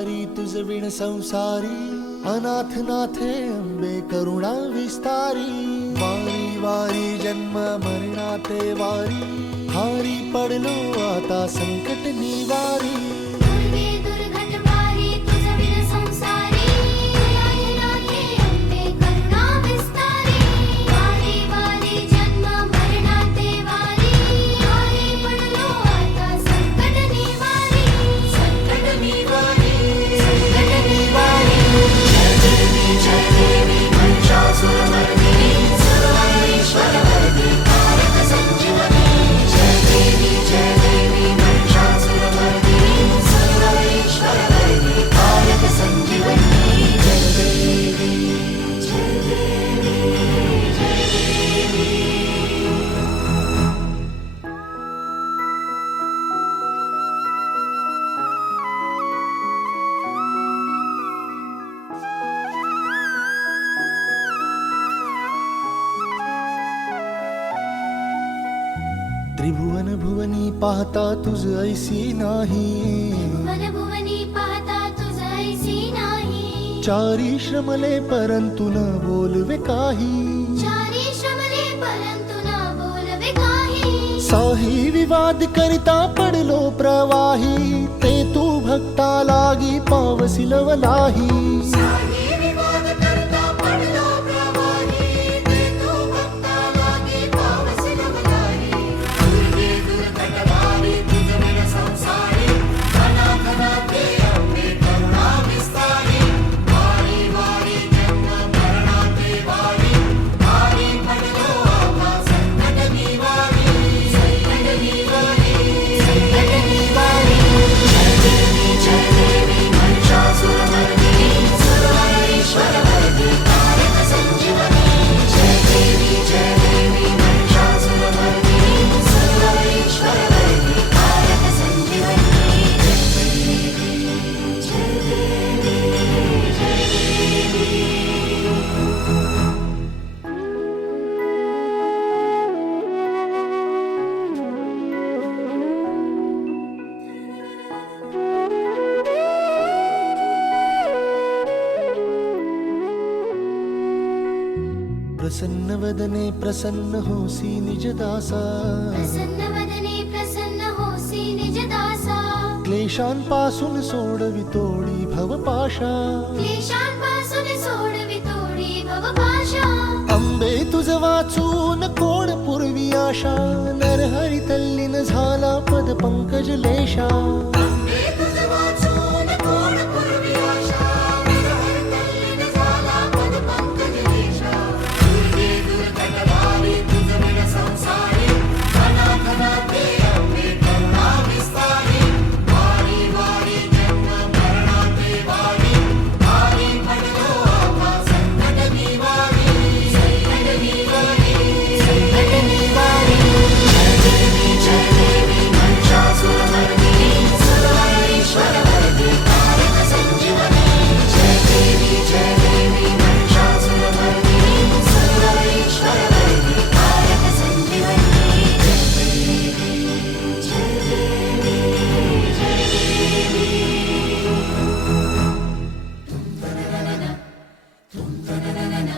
वारी तुझ विण संसारी, अनाथ नाथे अंबे करुणा विस्तारी. वारी वारी जन्म मरणाते वारी, हारी पडलो आता संकट निवारी. दुर्गे दुर्घट वारी तुझ विण संसारी, अनाथ नाथे अंबे करुणा विस्तारी. वारी वारी जन्म मरणाते वारी, हारी पडलो आता संकट निवारी. संकट निवारी, संकट निवारी. जय देवी महिषासुरमर्दिनी, सर्वेश्वरवरदी कारक संजीवनी. जय देवी महिषासुरमर्दिनी, सर्वेश्वरवरदी कारक संजीवनी. जय देवी, जय देवी, जय देवी. त्रिभुवन भुवनी पाहता तुझ ऐसी नाही. मन भुवनी पाहता तुझ ऐसी नाही. चारी श्रमले परंतु न बोलवे काही. चारी श्रमले परंतु न बोलवे काही. साही विवाद करिता पडलो प्रवाही, ते तू भक्ता लागी पावसी लवलाही. साही विवाद करता पडलो प्रवाही, ते तू भक्ता लागी पावसी लवलाही. दुर्गे दुर्घट वारी तुझ विण संसारी, अनाथ नाथे अंबे करुणा विस्तारी. वारी वारी जन्म मरणाते वारी, हारी पडलो आता संकट निवारी. संकट निवारी, संकट निवारी. जय देवी महिषासुरमर्दिनी, सर्वेश्वरवरदी कारक संजीवनी. जय देवी महिषासुरमर्दिनी, सर्वेश्वरवरदी कारक संजीवनी. जय देवी, जय देवी, जय देवी. प्रसन्न वदने प्रसन्न होसी निज दासा. प्रसन्न वदने प्रसन्न होसी निज दासा. क्लेशांपासून सोडवितोडी भवपाशा. क्लेशांपासून सोडवी तोडी भवपाशा. अंबे तुझ वाचून कोण पूर्वी आशा, नरहरी तल्लीन झाला पद पंकज लेशा. अंबे तुझ वाचून कोण पूर्वी आशा, नरहर तल्लीन झाला पद पंकज लेशा. दुर्गे दुर्घट वारी तुझ विण संसारी, अनाथ नाथे अंबे करुणा विस्तारी. वारी वारी जन्म मरणाते वारी, हारी पडलो आता संकट निवारी. संकट निवारी, संकट निवारी. जय देवी महिषासुरमर्दिनी, सर्वेश्वरवरदी कारक संजीवनी. जय देवी महिषासुरमर्दिनी, सर्वेश्वरवरदी कारक संजीवनी. जय देवी, जय देवी, जय देवी. तुम तनननना,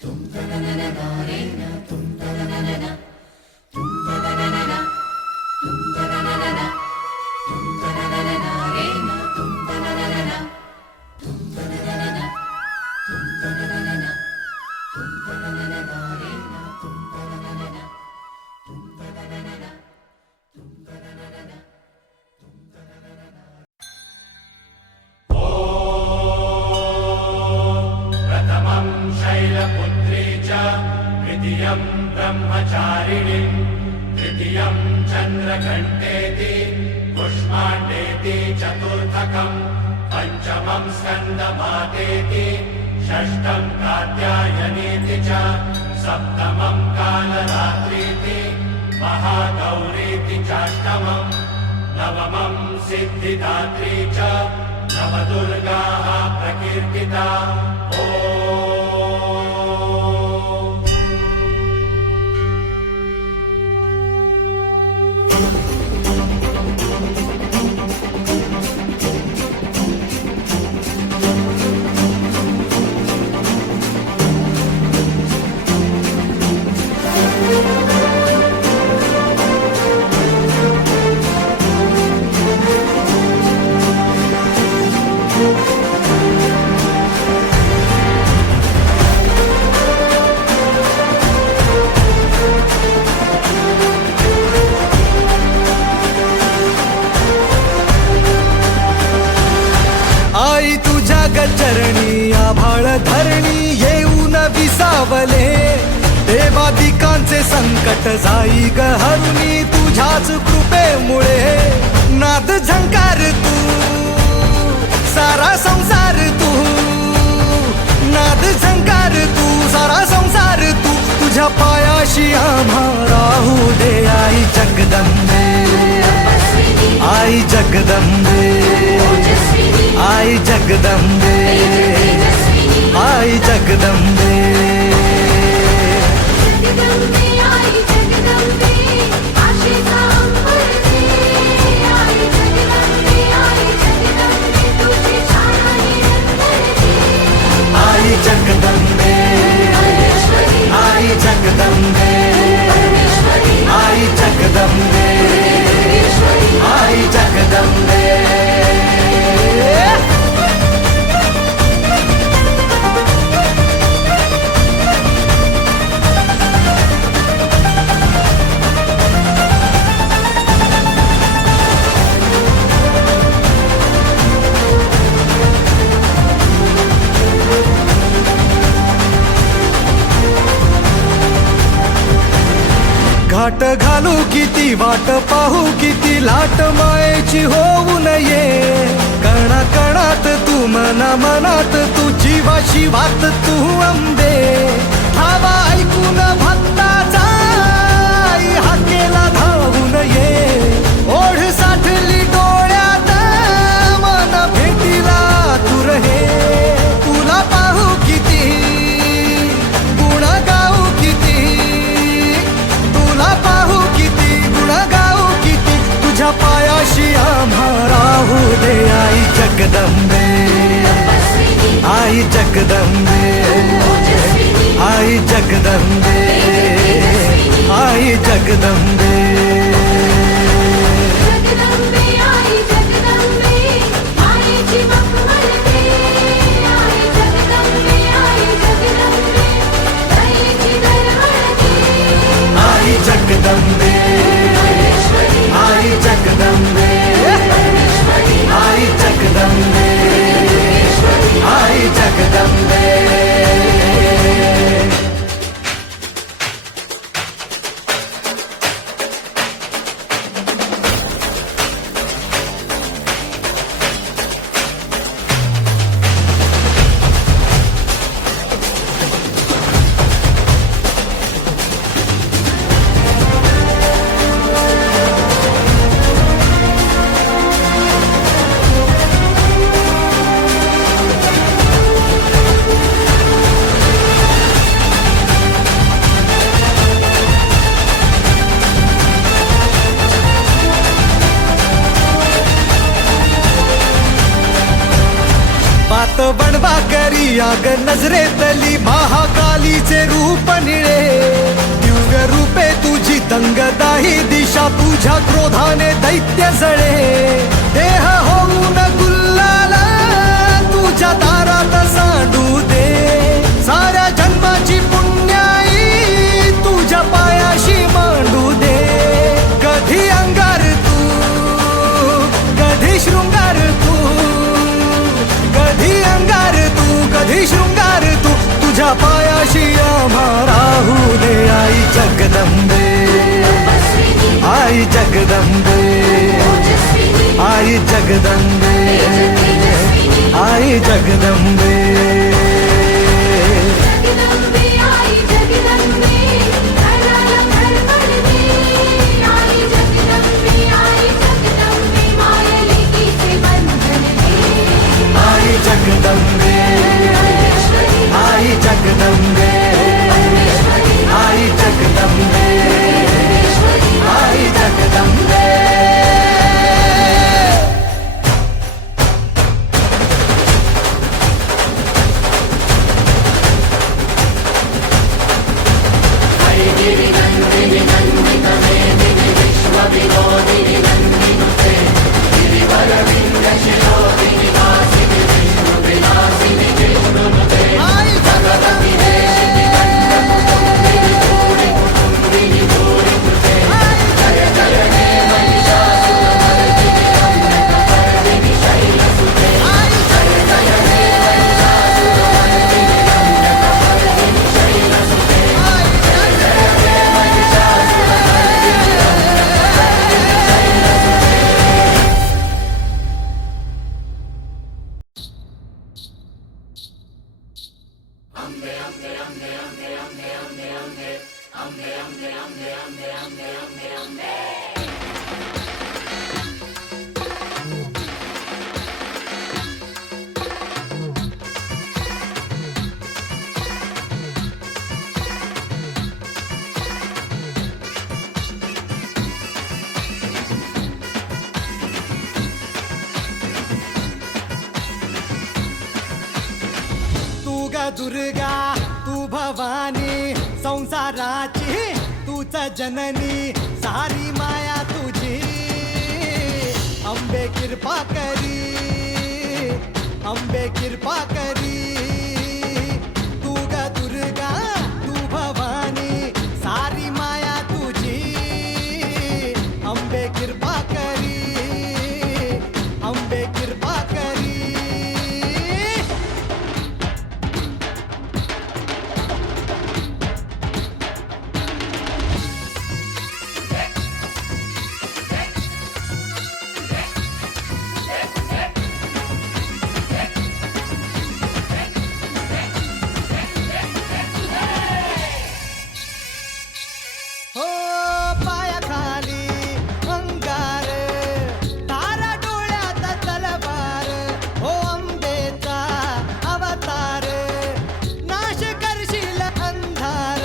तुम तनननना रे ना, तुम तनननना, तुम तनननना, तुम तनननना, तुम तनननना रे ना, तुम तनननना, तुम तनननना, तुम तनननना, तुम तनननना रे ना, तुम तनननना, तुम तनननना, तुम तनननना, तुम तनननना. प्रथमं शैलपुत्री च, द्वितीयं ब्रह्मचारिणी, तृतीयं चन्द्रघण्टेति, कुष्माण्डेति, चतुर्थकं पञ्चमं स्कन्दमातेति, षष्ठं कात्यायनीति च, सप्तमं कालरात्रीति, महागौरीति चाष्टमं, नवमं सिद्धिदात्री च, नवदुर्गाः प्रकीर्तिता. ॐ वाट जाई ग हरुणी तुझ्याच कृपेमुळे नाद झंकार तू सारा संसार तू नाद झंकार तू सारा संसार तू तुझ्या पायाशी आम्हा राहू दे आई जगदंबे आई जगदंबे आई जगदंबे आई जगदंबे जगदंबे आई जगदंबे आशेचा अंबर दे आई जगदंबे तुझी छाया आई जगदंबे आई जगदंबे आई जगदंबे आई जगदंबे घाट घालू किती वाट पाहू किती लाट मायेची होऊ नये कणा कणात तू मना मनात तू जीवाशी वात तू अंबे हवा ऐकून भक्ताचा आई हाकेला धावू नये ओढ साठली डोळ्यात मन भेटीला तू रहे तुला पाहू किती गुण गाऊ किती तुला पाहू किती गुण गाऊ किती तुझ्या पायाशी आम्हा राहू दे आई जगदंबे आई जगदंबे आई जगदंबे आई जगदंबे जगदंबे आई जगदंबे मायेची मखमल दे आई जगदंबे दयेची दरवळ दे आई जगदंबे आई जगदंबे आई जगदंबे आई जगदंबे बात बनवा करी आग नजरेतली महाकालीचे रूप निळे दिव्य रूपे तुझी दंगदाही दिशा तुझ्या क्रोधाने दैत्य जळे देह होऊन गुल्लाला तुझ्या दारात सांडू दे साऱ्या जन्माची पुण्याई तुझ्या पायाशी मांडू दे कधी अंगार तू कधी शृंगार तू कधी अंगार तू कधी शृंगार तू तुझ्या पायाशी आम्हा राहू दे आई जगदंबे आई जगदंबे आई जगदंबे आई जगदंबे जगदंबे आई जगदंबे घराला घरपड दे आई जगदंबे मायलेकीचे बंधन दे आई जगदंबे आई जगदंबे आई जगदंबे आई जगदंबे तू ग दुर्गा तू भवानी संसाराची तूच जननी सारी माया तुझी अंबे कृपा करी अंबे कृपा करी तू ग दुर्गा तू भवानी सारी माया तुझी अंबे कृपा करी अंबे कृपा करी हो पायाखाली अंगार तारा डोळ्यात तलवार हो अंबेचा अवतार नाश करशील अंधार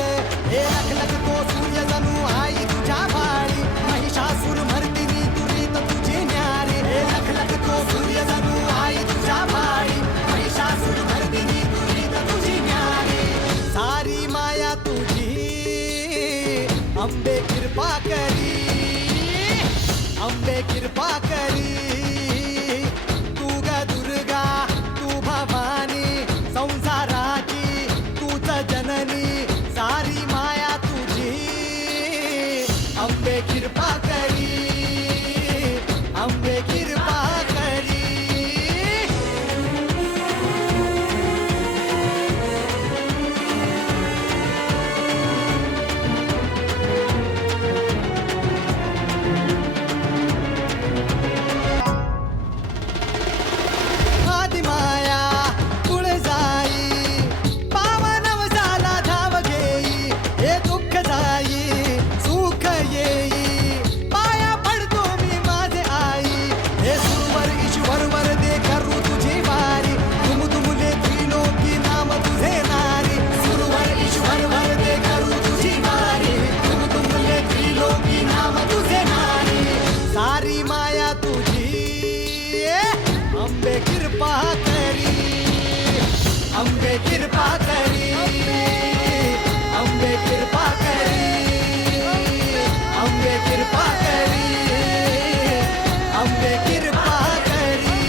हे लख लख तो सूर्य जणू आई तुझ्या भाळी महिषासूर मर्दिनी दुरीत तुझी न्यारी हे लख लख तो सूर्य जणू आई तुझ्या भाळी महिषासूर मर्दिनी दुरीत तुझी न्यारी सारी माया तुझी अंबे कृपा करी अंबे कृपा करी तू ग दुर्गा तू भवानी संसाराची तूच जननी सारी माया तुझी अंबे कृपा करी अंबे कृपा करी आदिमाया तुळजाई पावनव झाला धाव घेई हे दुःख जाई सुख येई पाया पडतो मी माझे आई हे सुरवर ईश्वर वर दे करू तुझी वारी तुम तुमले त्रिलोकी नाम तुझे नारी सुरवर ईश्वर वर दे करू तुझी वारी तुम तुमले त्रिलोकी नाम तुझे नारी सारी माया तुझी अंबे कृपा करी अंबे कृपा करी अंबे कृपा करी अंबे कृपा करी अंबे कृपा करी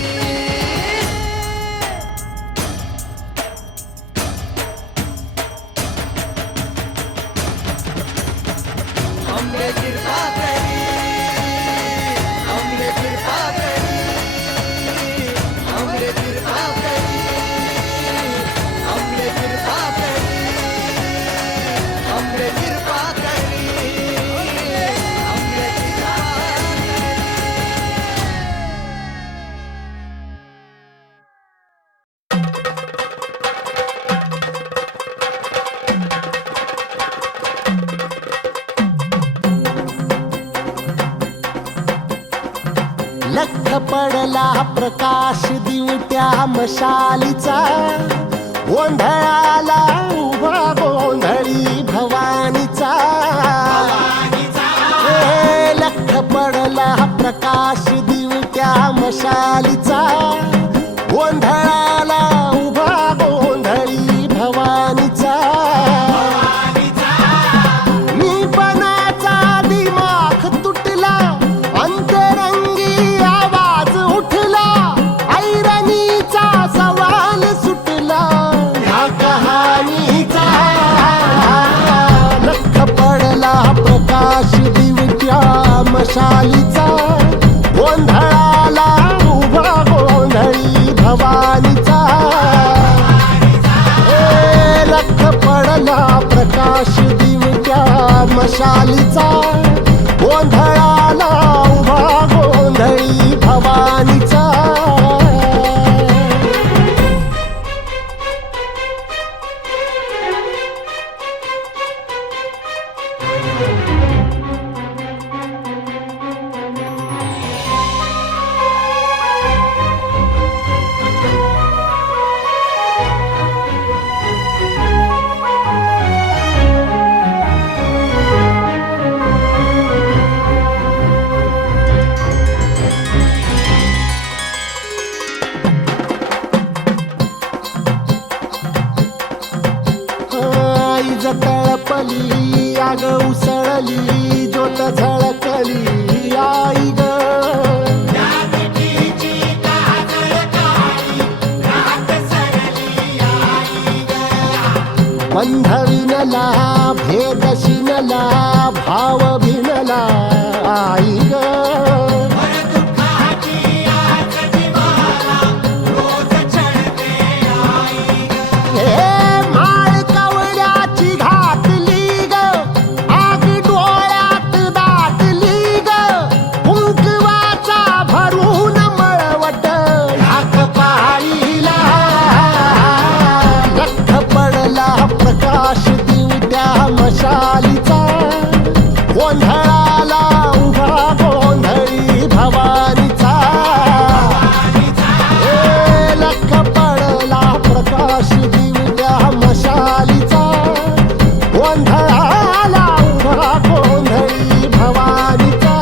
अंबे कृपा करी अंबे कृपा करी अंबे कृपा करी अंबे कृपा करी अंबे कृपा करी अंबे कृपा लख पडला प्रकाश दिवट्या मशालीचा गोंधळाला उभा गोंधळी भवानीचा हे लख पडला प्रकाश दिवट्या मशालीचा गोंधळाला उभा गोंधळी भवानीचा निपणाचा दिमाग तुटला अंतरंगी आवाज उठला ऐरणीचा सवाल सुटला ह्या कहाणीचा लख पडला प्रकाश दिवट्या मशालीचा गोंधळाला उभा गोंधळी भवानीचा हे लख पडला प्रकाश दिवट्या मशालीचा गोंधळाला उभा गोंधळी भवानीचा तळपली आग उसळली ज्योत झळकली आई ग बंध विनला भेद शिनला भाव भिनला आई ग मशालीचा गोंधळाला उभा गोंधळी भवानीचा लख पडला प्रकाश दिवट्या मशालीचा गोंधळाला उभा गोंधळी भवानीचा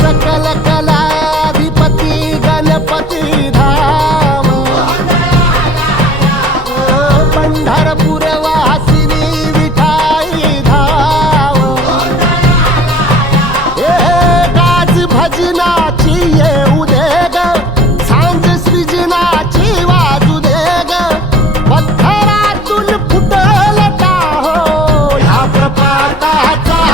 सकल कलाधिपती गणपती धाम पंढरपूर वासिनी विठाई धाम गाज भजनाची येऊ दे ग सांज सृजनाची वाजू दे ग पत्थरातून फुटल का हो ह्या प्रपाताचा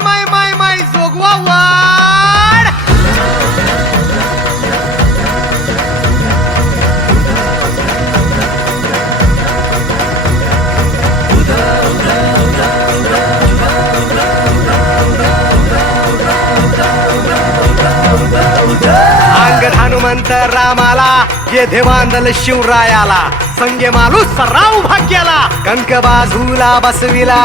जोगवा वाड अंग हनुमंत रामाला येथे बांधल शिवरायाला संगे मालू सराव भाग्याला कंक बाजूला बसविला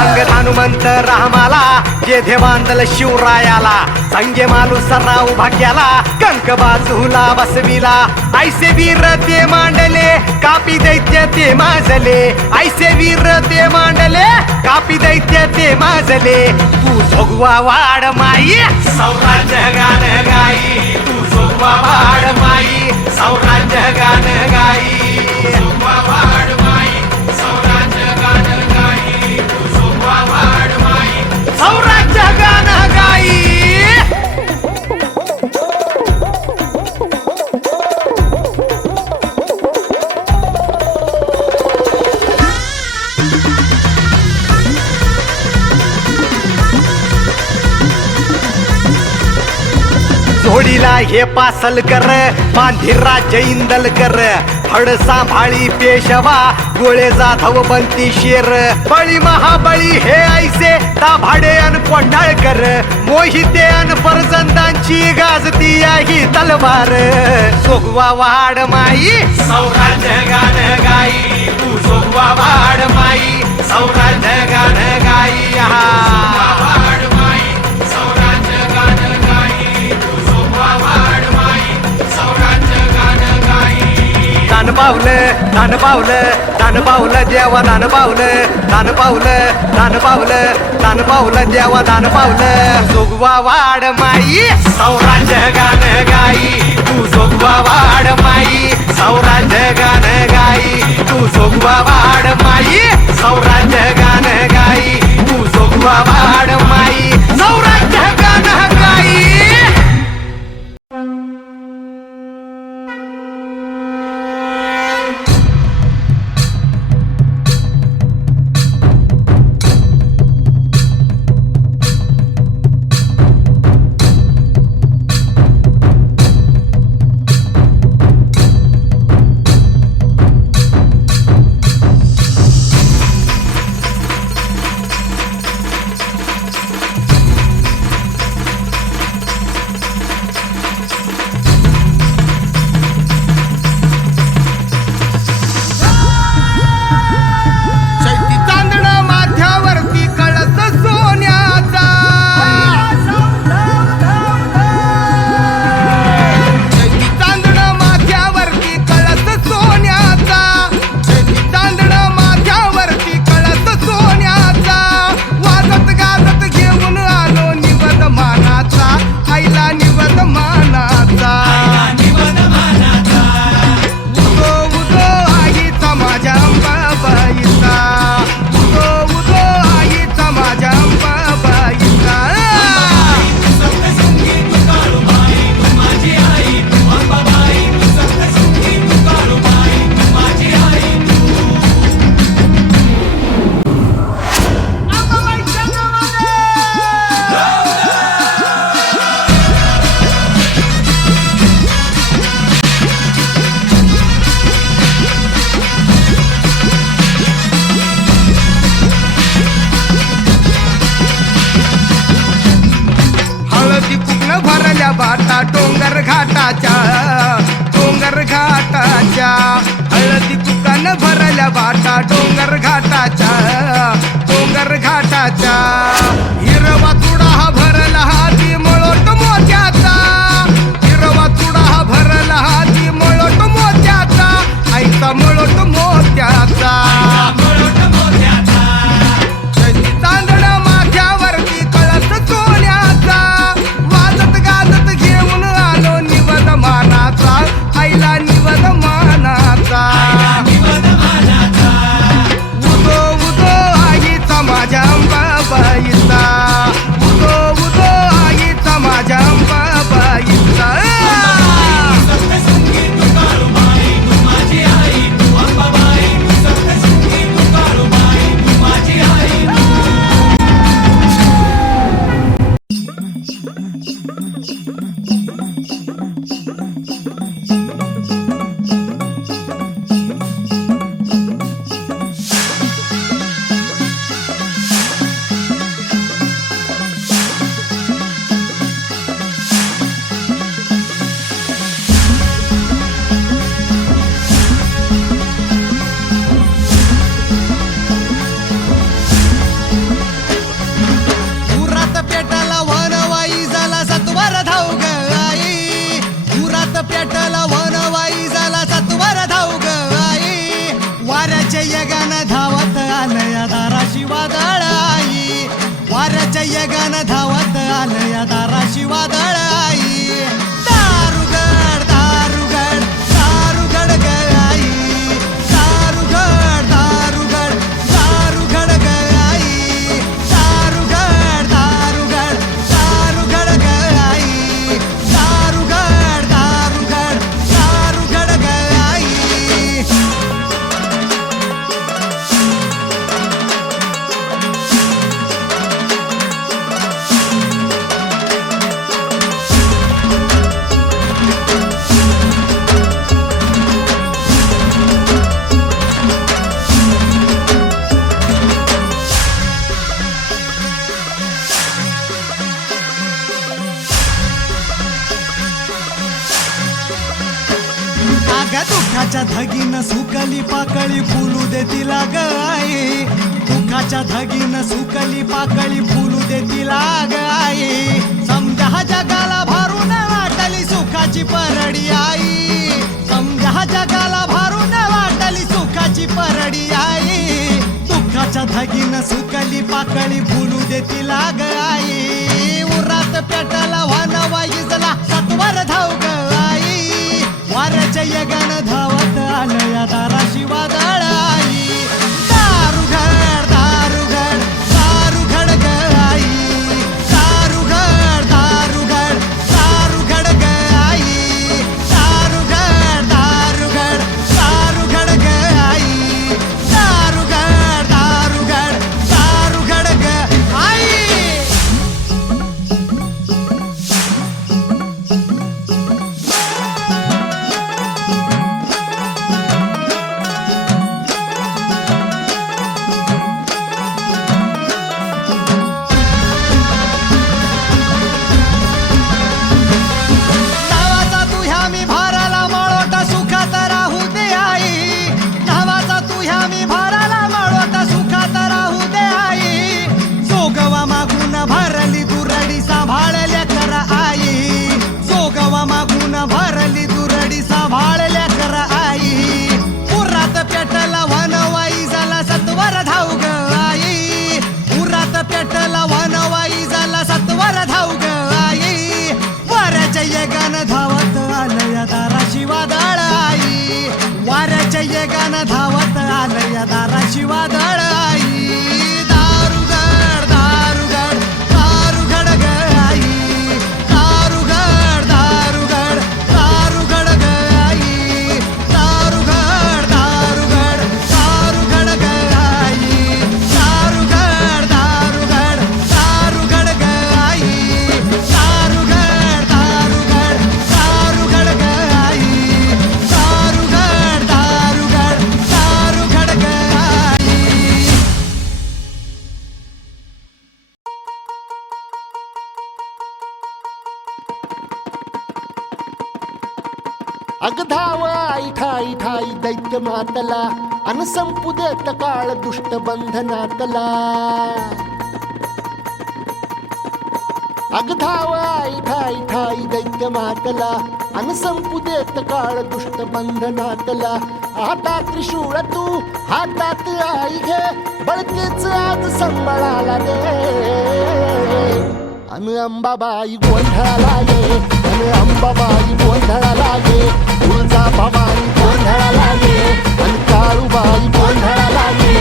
अंग हनुमंत रामाला जेथे बांधल शिवरायाला संगे मालू सराव भाग्याला कंक बाजूला बसविला ऐसे वीर ते मांडले कापी दैत्य ते माजले ऐसे वीर ते मांडले कापी दैत्य ते माजले तू जोगवा वाड माई सौराज्य गान गाई तू जोगवा वाड माई सौराज्य गान गाई जोगवा वाड माई सौराज्य गान गाई तू जोगवा वाड माई सौराज्य गान गाई जोडीला हे पासलकर बांधी राज्य इंदलकर फड सांभाळी पेशवा गोळे जाधव बनती शेर बळी महाबळी हे ऐसे दाभाडे अन कोंढाळकर मोहिते अन परजंदांची गाजती ही तलवार जोगवा वाड माई सौराज्य गान गाई तू जोगवा वाड पावलं दान पावलं दान पावलं देवा दान पावलं दान पावलं दान पावलं दान पावलं देवा दान पावलं जोगवा वाड माई सौराज्य गान गाई तू जोगवा वाड माई सौराज्य गान गाई तू जोगवा वाड माई सौराज्य गान गाई तू जोगवा वाड माई सौराज्य गान गाई. चैती चांदण माथ्यावरती कळस सोन्याचा चैती चांदण माथ्यावरती कळस सोन्याचा चैती चांदण माथ्यावरती कळस सोन्याचा वाजत गाजत घेऊन आलो निवद मानाचा आईला निवद मानाचा उदो उदो आईचा माझ्या अंबाबाईचा उदो उदो आईचा माझ्या अंबाबाईचा हळदी कुकण भरल्या बाटा डोंगर घाटाच्या हळदी कुकण भरल्या बाटा डोंगर घाटाच्या हिरवा चुडा हा भरला हाती मळोट मोत्याचा हिरवा चुडा हा भरला हाती मळोट मोत्याचा आईचा मळोट मोत्याचा चैती चांदण माथ्यावरती कळस सोन्याचा वाजत गाजत घेऊन आलो निवद मानाचा आईला निवद मानाचा उदो उदो आईचा माझ्या अंबाबाईचा उदो उदो आईचा माझ्या अंबाबाईचा उरात पेटाला वनवाई झाला सत्वर धाव ग आई उरात पेटाला वनवाई झाला सत्वर धाव ग आई वाऱ्याच्या यगानं धावत आलया दाराशी वादळ आई वाऱ्याच्या यगानं धावत आलया दाराशी वादळ आई दारुगड दारुगड दारुगड ग आई दारुगड दारुगड दारुगड ग आई दारुगड दारुगड दारुगड ग आई दारुगड दारुगड दारुगड ग आई. अगं दुःखाच्या धगीनं सुकली पाकळी फुलू दे तिला ग आई दुःखाच्या धगीनं सुकली पाकळी फुलू दे तिला ग आई समजा जगाला भरून वाटली सुखाची परडी आई समजा जगाला भरून वाकळी फुलू दे तिला ग आई उरात पेटाला वाना वाईजला सत्वर धाव ग आई वाऱ्याच्या यगान धावत आलं या दाराशी वादळ आई दारुघड दारुघड दारुघड ग आई दारुघड दारुघड दारुघड ग आई दारुघड दारुघड दारुघड ग आई दारुघड दारुघड दारुघड ग आई नावाचा तू ह्या मी भाराला मळोटा सुखात राहू दे आई नावाचा तू ह्या मी भाराला मळोटा सुखात राहू दे आई जोगवा मागून भरली दुरडी सांभाळल्या कर आई जोगवा मागून भरली दुरडी सांभाळल्या कर आई उरात पेटला वनवाई झाला सत्वर धाव ग आई उरात पेटला वनवाई झाला सत्वर धाव ग आई वाऱ्याच्या येगान धावत आलं या दाराशी वादळ आई वाऱ्याच्या येगान धावत आलं या दाराशी वादळ आई दारुगड दारुगड दारुगड ग आई दारुगड दारुगड दारुगड ग आई दारुगड दारुगड दारुगड ग आई दारुगड दारुगड दारुगड ग आई दारुगड दारुगड दारुगड ग आई दारुगड दारुगड दारुगड ग आई अग धाव आई ठाई ठाई दैत्य मातला अन संपू देत काळ दुष्ट बंधनातला अग धाव आई ठाई ठाई दैत्य मातला अन संपू देत काळ दुष्ट बंधनातला आता त्रिशूळ तू हातात आई घे बळकेच आज संबळाला दे अन अंबाबाई गोंधळाला ये अन अंबाबाई गोंधळाला ये तुळजा भवानी गोंधळाला ये अन काळूबाई गोंधळाला ये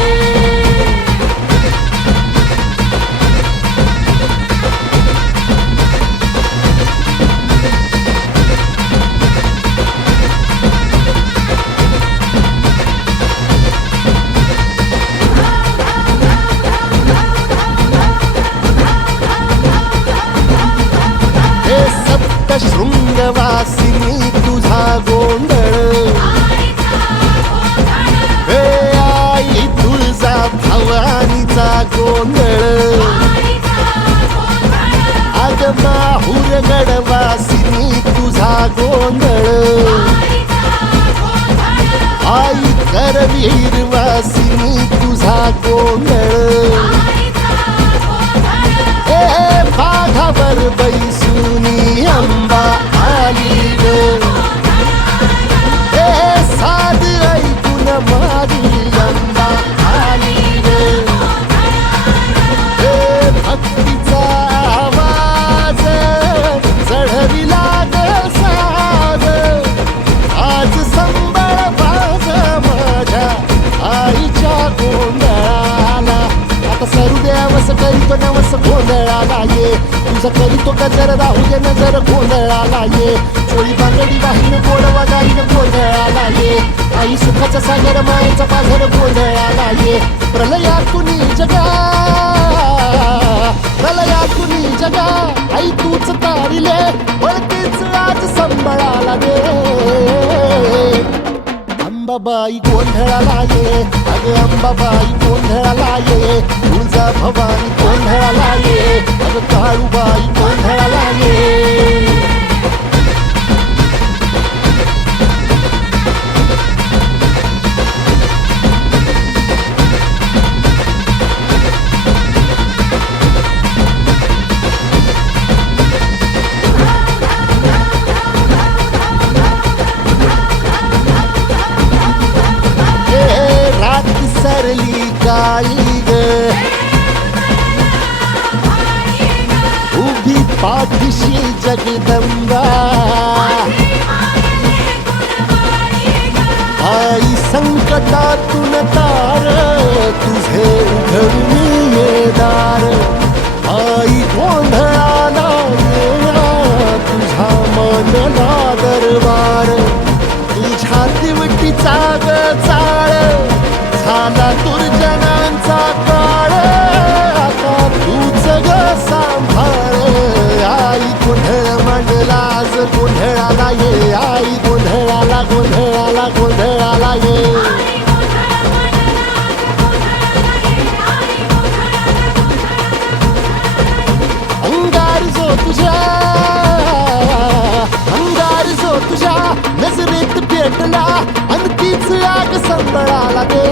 हे सप्तशृंगवासिनी तुझा गोंधळ हे आई तुळजा भवानीचा गोंधळ अग माहुरगडवासिनी तुझा गोंधळ आई करवीरवासिनी तुझा गोंधळ हे बाघावर बैसुनी अंबा आली ग हे साध ऐकून मारी अंबा आली ग हे भक्तीचा आवाज चढविला ग साज आज संबळ बाज माझ्या आईच्या गोंधळाला आता सरुदेवस करीतो नवस गोंधळाला ये तुझं करीतो गजर राहू दे नजर गोंधळाला ये चोळी बांगडी वाहीन गोडवा गाईन गोंधळाला ये आई सुखाचा सागर मायेचा पाझर गोंधळाला ये प्रलयातुनी जगा प्रलयातुनी जगा आई तूच तारिले वळतीच आज संबळाला दे अंबाबाई गोंधळाला ये अग अंबाबाई गोंधळाला ये तुळजा भवानी गोंधळाला ये अग काळूबाई गोंधळाला ये सरली काळी ग पाठीशी जगदंबा आई संकटातून तार तुझे उघडून ये दार आई गोंधळाला येणा तुझा मनला दरबार तुझ्या दिवटीचा ग चाळ झाला दुर्जनांचा काळ आता तूच ग सांभाळ आई गोंधळ मांडला आज गोंधळाला ये आई गोंधळाला गोंधळाला गोंधळाला ये अंगार जो तुझ्या नजरेत पेटला अन तीच आग संबळाला दे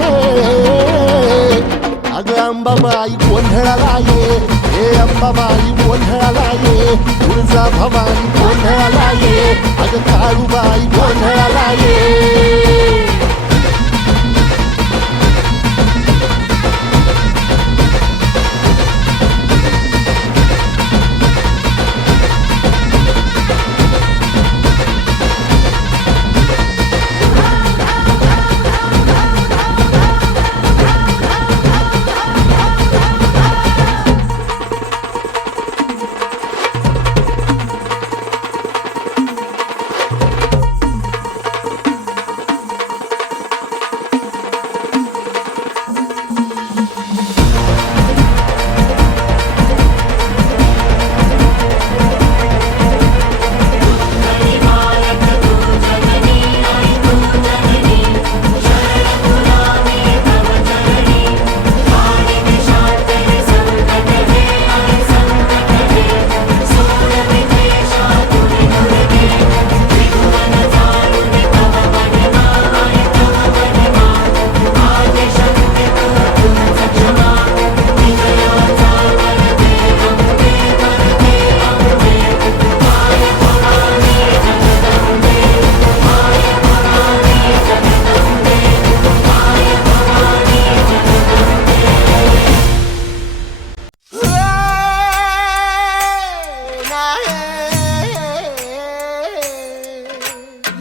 अग अंबाबाई गोंधळाला ये हे अंबाबाई गोंधळाला ये तुळजा भवानी गोंधळाला ये अग काळूबाई गोंधळाला ये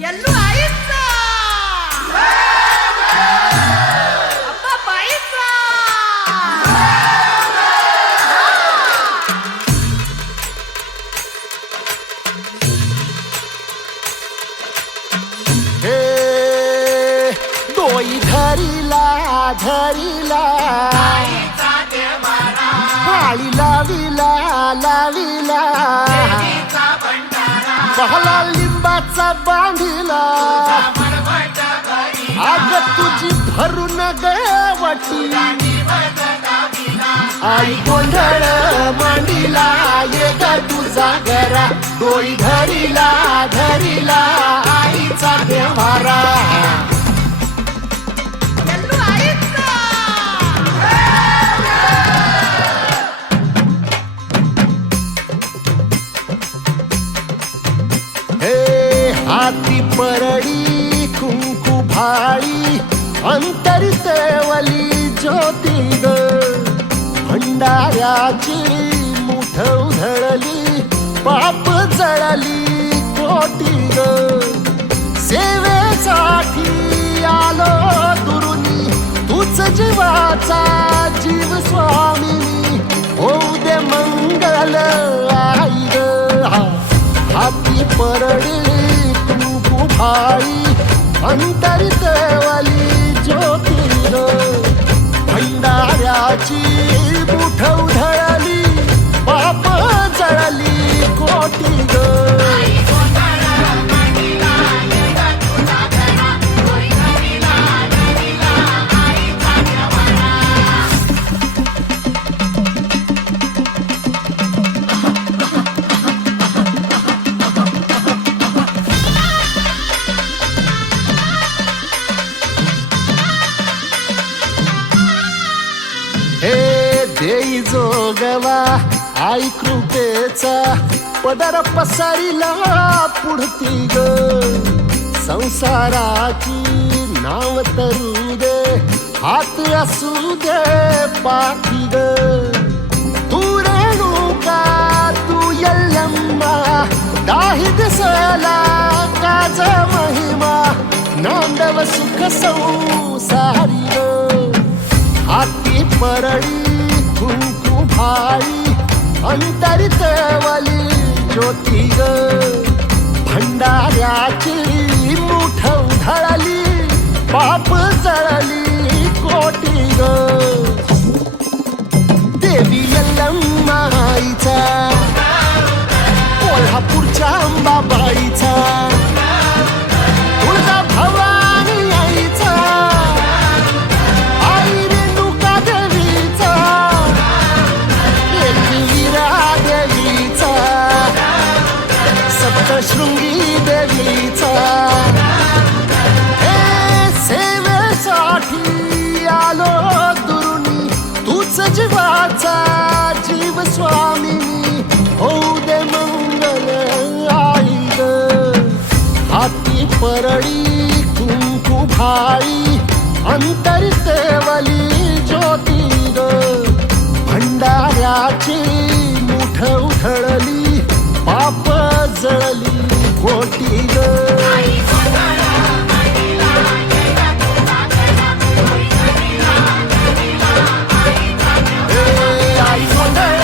ಎಲ್ಲೂ ಆಯ್ತ ಅಪ್ಪ ಬಾಯ್ತ हे डोई धरीला धरीला पाळी लाविला लाविला बहला लिंबाचा बांधिला आग तुझी भरून गवटी आई गोंधळ मांडीला ये ग तुझा घरा डोई धरीला धरीला आईचा देवारा ಎಲ್ಲೂ ಆಯ್ತ हे हाती परडी कुंकू भाळी अंतरितेवली ज्योती ग भंडाऱ्याची मुठ उधळली पाप जळली कोटी ग सेवेसाठी आलो दुरुनी तूच जीवाचा जीव स्वामिनी होऊ दे मंगल आई ग हाती परडी कुंकू भाळी अंतरितेवली ज्योती ग भंडाऱ्याची मुठ उधळली पाप जळली कोटी ग हे देई जोगवा आई कृपेचा पदर पसरिला पुढती ग संसाराची नाव तरू दे हात असू दे पाठी ग तू रेणुका तू यल्लम अम्मा दाही दिसला काज महिमा नांदव सुख संसारी हाती परळी कुंकू भाई अंतरित वली ज्योती ग भंडाऱ्याची मुठ उधळली पाप जळली कोटी ग देवी यल्लम्माईचा कोल्हापूरच्या अंबाबाईचा तुळजा भवानी आईचा आई रेणुका देवीचा एकविरा देवीचा सप्तशृंगी देवीचा हे सेवेसाठी आलो दुरुनी तूच जीवाचा जीव स्वामिनी होऊ दे मंगल आई ग हाती परळी कुंकू भाई अंतरितेवली ज्योती ग भंडाऱ्याची मुठ उधळली पाप जळली कोटी ग आई गोंधळ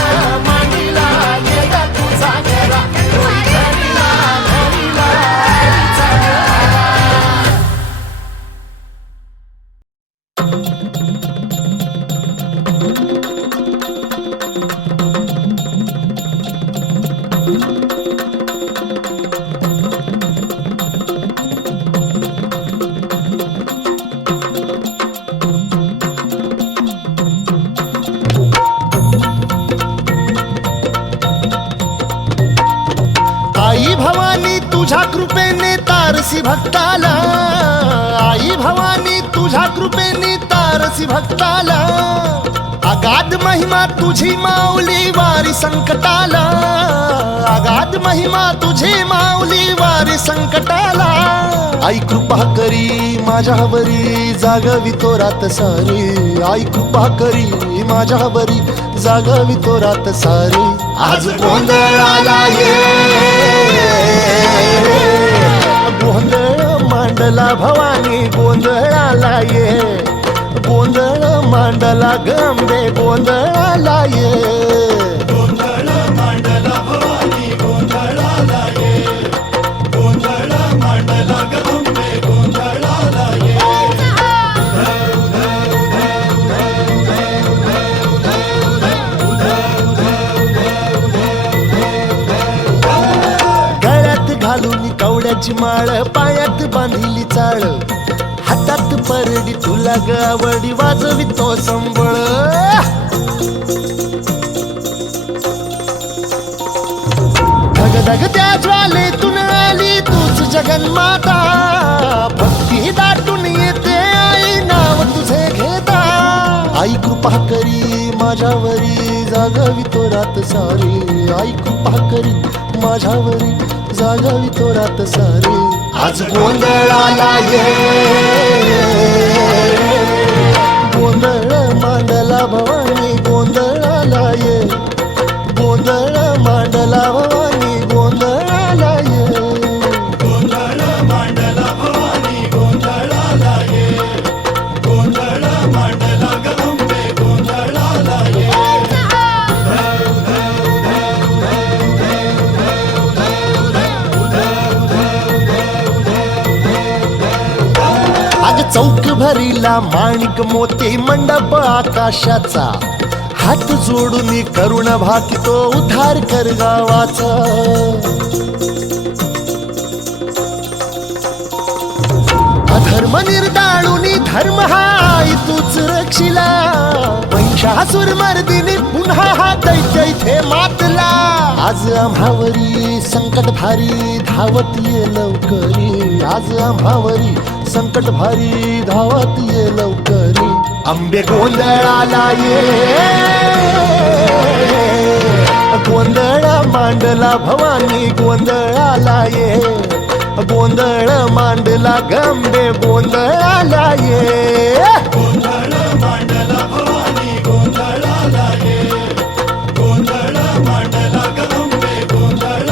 मांडीला येदा तुझा घरा घरीला घरीला आईचा घरा. आई भवानी तुझ्या कृपेने तारसी भक्ताला आई भवानी तुझ्या कृपेने तारसी भक्ताला अगाध महिमा तुझी माऊली वारी संकटाला अगाध महिमा तुझी माऊली वारी संकटाला आई कृपा करी माझ्यावरी जागवी तो रात सारी आई कृपा करी माझ्यावरी जागवी तो रात सारी आज गोंधळाला ये गोंधळ मांडला भवानी गोंधळाला ये गोंधळ मांडला गंबे गोंधळाला ये गोंधळ मांडला भवानी गोंधळाला ये गोंधळ मांडला गंबे गोंधळाला ये गळ्यात घालून कवड्याची माळ पायात बांधिली चाळ हातात परडी तुला ग आवडी वाजवी तो संबळ धगधग त्या ज्वालेतून आली तूच जगन्माता भक्ती दाटून येते आई नाव तुझे घेता आई कृपा करी माझ्यावरी जागवी तो रात सारी आई कृपा करी माझ्यावरी जागवी तो रात सारी आज गोंधळाला ये गोंधळ मांडला भवानी गोंधळाला ये गोंधळ मांडला भवानी गोंधळाला ये गोंधळ मांडला भवानी गोंधळाला ये गोंधळ मांडला गंबे गोंधळाला ये अग चौक भरीला माणिक मोती मंडप आकाशाचा हात जोडून करुण भाकितो उद्धार कर गावाचा अधर्म निर्दाळून धर्म हाय तूच रक्षिला महिषासुर मर्दिनी पुन्हा हा दैत्य इथे मातला आज आम्हावरी संकट भारी धावत ये लवकरी आज आम्हावरी संकट भारी धावत ये लवकरी आंबे गोंधळाला ये गोंधळ मांडला भवानी गोंधळाला ये गोंधळ मांडला गंबे गोंधळाला ये गोंधळ मांडला भवानी गोंधळाला ये गोंधळ मांडला गंबे गोंधळाला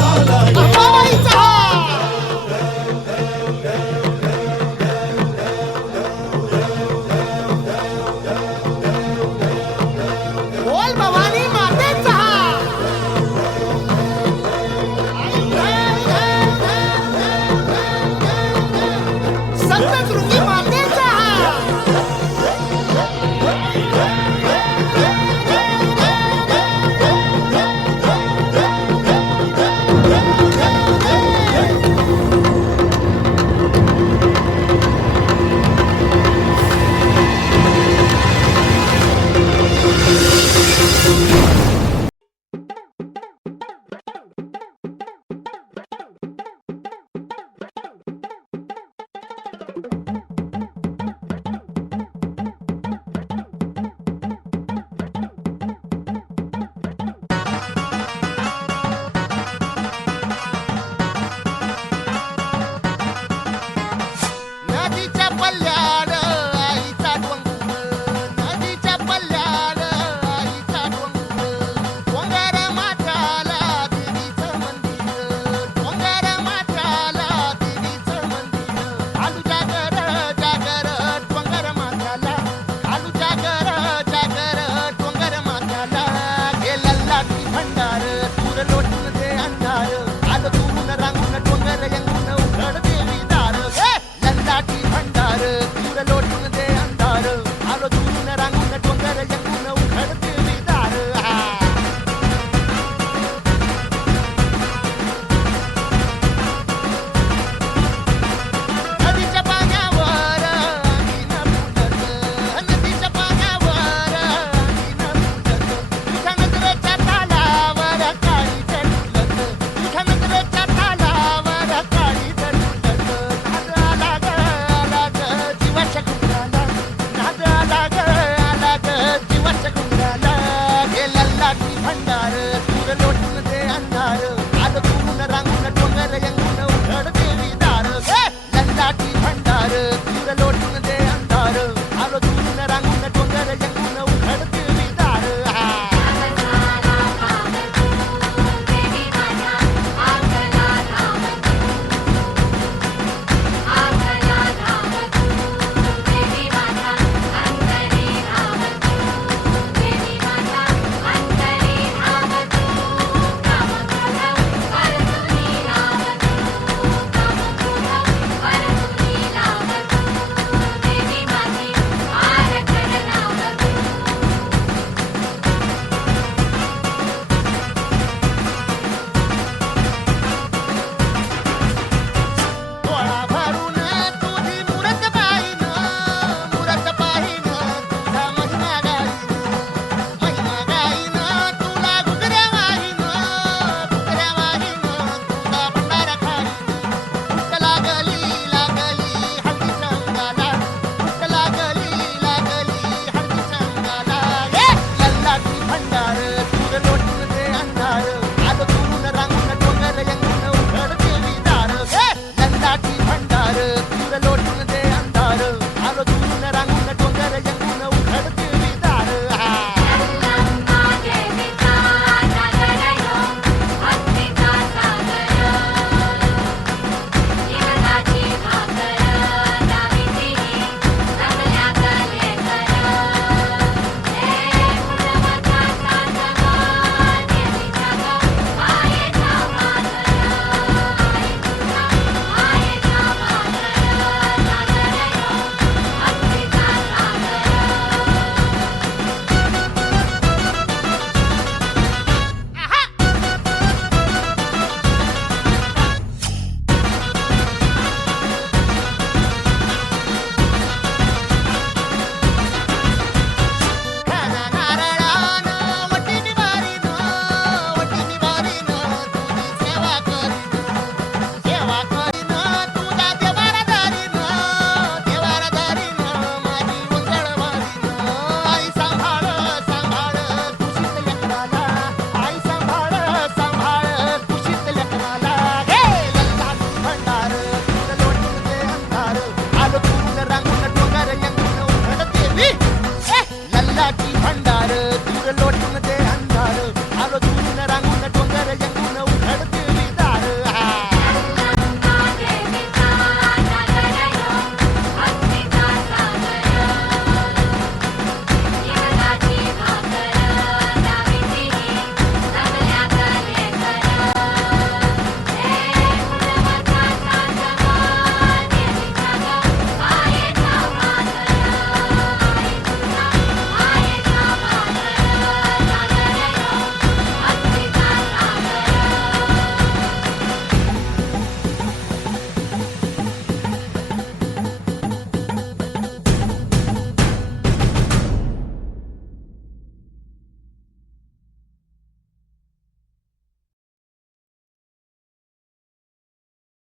विठ्ठलाची भंडार